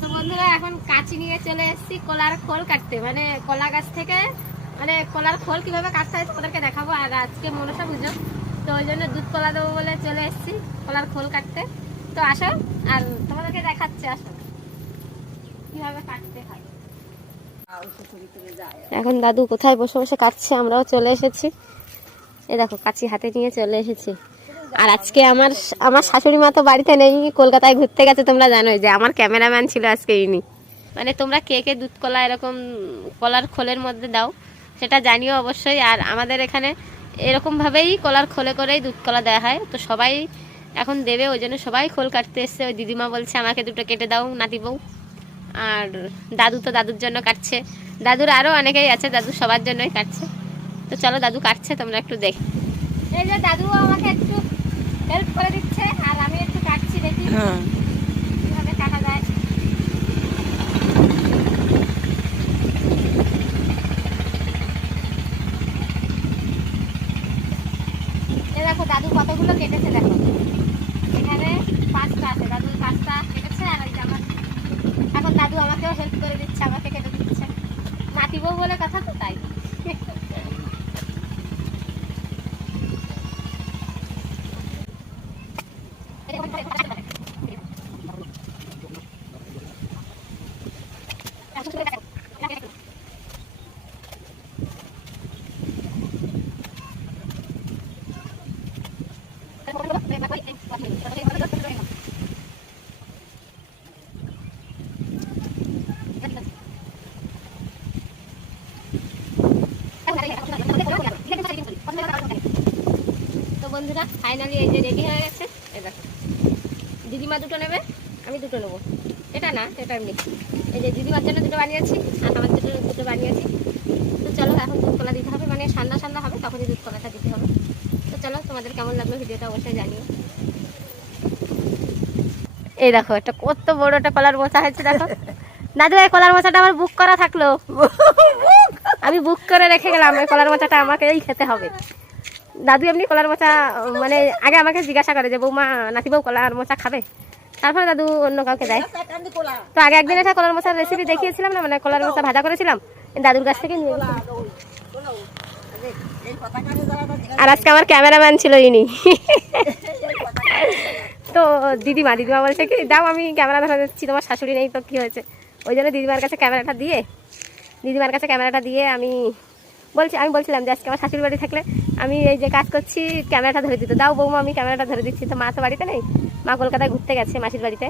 তো বন্ধুরা এখন কাঁচি নিয়ে চলে এসেছি কলার খোল কাটতে, মানে কলা গাছ থেকে মানে কলার খোল কিভাবে কাটতে হয় তোমাদেরকে দেখাবো। আর আজকে মনসা পুজো, তো ওই জন্য দুধ কলা দেবো বলে চলে এসেছি কলার খোল কাটতে। তো আসো আর তোমাদেরকে দেখাচ্ছে, আসো কিভাবে কাটতে হয়। এখন দাদু কোথায় বসে বসে কাটছে, আমরাও চলে এসেছি। এই দেখো কাঁচি হাতে নিয়ে চলে এসেছি। আর আজকে আমার আমার শাশুড়ি মা তো বাড়িতে নেই, কলকাতায় ঘুরতে গেছে। তোমরা জানোই যে আমার ক্যামেরাম্যান ছিল আজকে ইনি। মানে তোমরা কে কে দুধ কলা এরকম কলার খোলের মধ্যে দাও সেটা জানিও অবশ্যই। আর আমাদের এখানে এরকমভাবেই কলার খোলে করেই দুধ কলা দেওয়া হয়। তো সবাই এখন দেবে, ওই জন্য সবাই খোল কাটতে এসছে। ওই দিদিমা বলছে আমাকে দুটো কেটে দাও নাতি বউ। আর দাদু তো দাদুর জন্য কাটছে, দাদুর আরও অনেকেই আছে, দাদু সবার জন্যই কাটছে। তো চলো দাদু কাটছে, তোমরা একটু দেখ। এই যে দাদু আমাকে একটু হেল্প করে দিচ্ছে আর আমি একটু কাটছি, দেখি কিভাবে কাটা যায়। এই দেখো দাদু কতগুলো কেটেছে, দেখো এখানে 5টা আছে, দাদু 5টা কেটেছে। আর ওই যে আমার এখন দাদু আমাকেও হেল্প করে দিচ্ছে, আমাকে কেটে দিচ্ছে। নাতি বউ বলে কথা তো তাই। তো বন্ধুরা ফাইনালি এই যে রেডি হয়ে গেছে। এই দেখো দিদিমা দুটো নেবে, আমি দুটো নেবো। এটা না, এটা এমনি। এই যে দিদিমার জন্য দুটো বানিয়েছি আর আমার জন্য দুটো বানিয়েছি। তো চলো এখন দুধ কলা দিতে হবে, মানে ঠান্ডা ঠান্ডা হবে তখনই দুধ কলাটা দিতে হবে। তো চলো তোমাদের কেমন লাগলো ভিডিওটা অবশ্যই জানিও। এই দেখো একটা কত বড় একটা কলার মোচা হয়েছে, দেখো দাদু এই কলার মোচাটা আমার বুক করা থাকলো, আমি বুক করে রেখে গেলাম। এই কলার মোচাটা আমাকেই খেতে হবে। দাদু এমনি কলার মোচা মানে আগে আমাকে জিজ্ঞাসা করে যে বৌমা নাতি বউ কলার মোচা খাবে, তারপরে দাদু অন্য কাউকে দেয়। তো আগে একদিন একটা কলার মোচার রেসিপি দেখিয়েছিলাম না, মানে কলার মোচা ভাজা করেছিলাম, দাদুর কাছ থেকে নিয়ে গেছিলাম। আর আজকে আমার ক্যামেরাম্যান ছিল ইনি। তো দিদিমা বলছে কি দাও আমি ক্যামেরা ধরে দিচ্ছি, তোমার শাশুড়ি নেই তো কি হয়েছে। ওই জন্য দিদিমার কাছে ক্যামেরাটা দিয়ে আমি বলছিলাম যে আজকে আমার শাশুড়ি বাড়ি থাকলে আমি এই যে কাজ করছি ক্যামেরাটা ধরে দিত। দাও বৌমা আমি ক্যামেরাটা ধরে দিচ্ছি। তো মা তো বাড়িতে নেই, মা কলকাতায় ঘুরতে গেছে মাসির বাড়িতে।